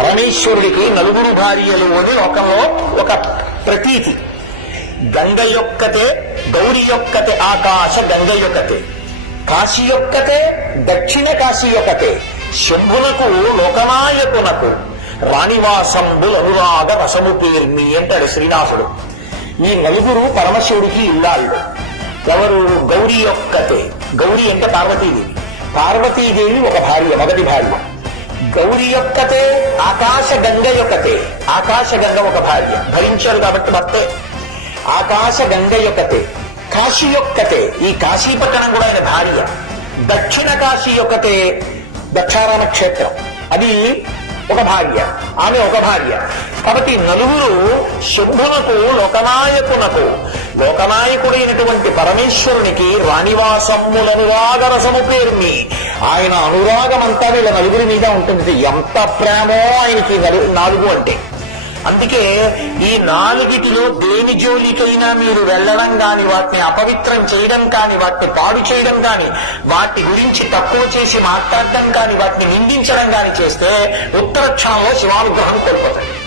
పరమేశ్వరుడికి నలుగురు భార్యలు అని లోకంలో ఒక ప్రతీతి. గంగ యొక్కతే, గౌరి యొక్కతే ఆకాశ గంగ యొక్కతే, కాశీ యొక్కతే, దక్షిణ కాశీ యొక్కతే, శంభునకు లోకనాయకునకు రాణివాసంబుల్ అనురాగ రసము పేర్మి అంటాడు శ్రీనాథుడు. ఈ నలుగురు పరమశివుడికి ఇల్లాళ్ళు. ఎవరు? గౌరీ యొక్కతే. గౌరీ అంటే పార్వతీదేవి. పార్వతీదేవి ఒక భార్య, మొదటి భార్య. గౌరీ యొక్కతే, ఆకాశ గంగ యొక్కతే. ఆకాశ గంగ ఒక భార్య, భరించారు కాబట్టి భర్తే. ఆకాశ గంగ యొక్కతే. కాశీ యొక్కతే, ఈ కాశీపట్టణం కూడా ఆయన భార్య. దక్షిణ కాశీ యొక్కతే, దక్షారామ క్షేత్రం, అది ఒక భార్య, ఆమె ఒక భార్య. కాబట్టి నలుగురు శంభునకు లోకనాయకునకు, లోకనాయకుడైనటువంటి పరమేశ్వరునికి రాణివాసమ్ములనురాగ రసము పేర్మి. ఆయన అనురాగం అంతా వీళ్ళ నలుగురి మీద ఉంటుంది. ఎంత ప్రేమో ఆయనకి నాలుగు అంటే. అందుకే ఈ నాలుగిటిలో దేని జోలికైనా మీరు వెళ్ళడం కాని, వాటిని అపవిత్రం చేయడం కాని, వాటిని పాడు చేయడం కాని, వాటి గురించి తక్కువ చేసి మాట్లాడటం కాని, వాటిని నిందించడం కాని చేస్తే ఉత్తర క్షణంలో శివానుగ్రహం కోల్పోతాడు.